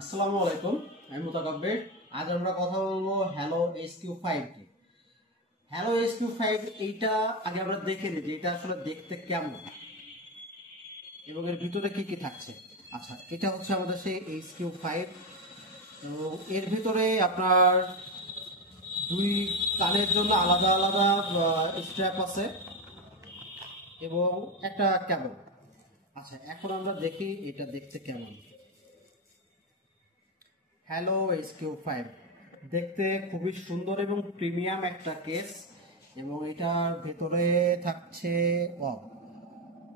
আসসালামু আলাইকুম, আমি মুতাকাব্বির। আজ আমরা কথা বলবো হ্যালো HQ5 কে। হ্যালো HQ5 এইটা আগে আমরা দেখে নিই যে এটা আসলে দেখতে কেমন এবং এর ভিতরে কি কি থাকছে। আচ্ছা, এটা হচ্ছে আমাদের সেই HQ5 এবং এর ভিতরে আপনার দুই কানের জন্য আলাদা আলাদা স্ট্র্যাপ আছে এবং একটা কেবল। আচ্ছা, এখন আমরা দেখি এটা দেখতে কেমন। হ্যালো HQ5 দেখতে খুবই সুন্দর এবং প্রিমিয়াম একটা কেস এবং এটার ভেতরে থাকছে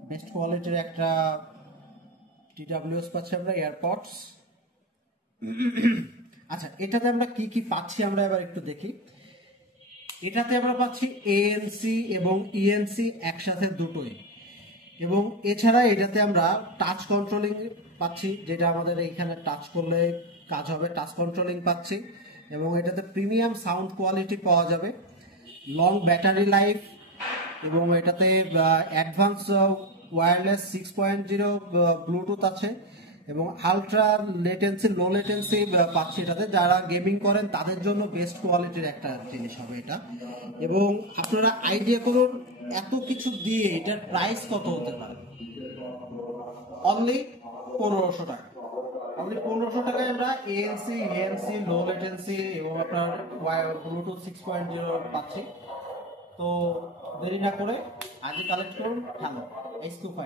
বেস্ট কোয়ালিটির একটা TWS পাচ্ছি আমরা, এয়ারপডস। আচ্ছা, এটাতে আমরা কি কি পাচ্ছি আমরা এবার একটু দেখি। এটাতে আমরা পাচ্ছি ANC এবং ENC একসাথে দুটোই, এবং এছাড়া এটাতে আমরা টাচ কন্ট্রোলিং পাচ্ছি, যেটা আমাদের এইখানে টাচ করলে কাজ হবে, টাচ কন্ট্রোলিং পাচ্ছি এবং এটাতে প্রিমিয়াম সাউন্ড কোয়ালিটি পাওয়া যাবে, লং ব্যাটারি লাইফ এবং এটাতে অ্যাডভান্স ওয়্যারলেস 6.0 ব্লুটুথ আছে এবং আলট্রা লেটেন্সি লো লেটেন্সি পাচ্ছি এটাতে। যারা গেমিং করেন তাদের জন্য বেস্ট কোয়ালিটির একটা জিনিস হবে এটা। এবং আপনারা আইডিয়া করুন এত কিছু দিয়ে এটার প্রাইস কত হতে পারে। অনলি 1500 টাকা। অনলি 1500 টাকায় আমরা ANC ANC লো লেটেন্সি এবং আপনার ব্লুটুথ 6.0 পাচ্ছি। তো দেরি না করে আজই কালেক্ট করুন হ্যালো HQ5।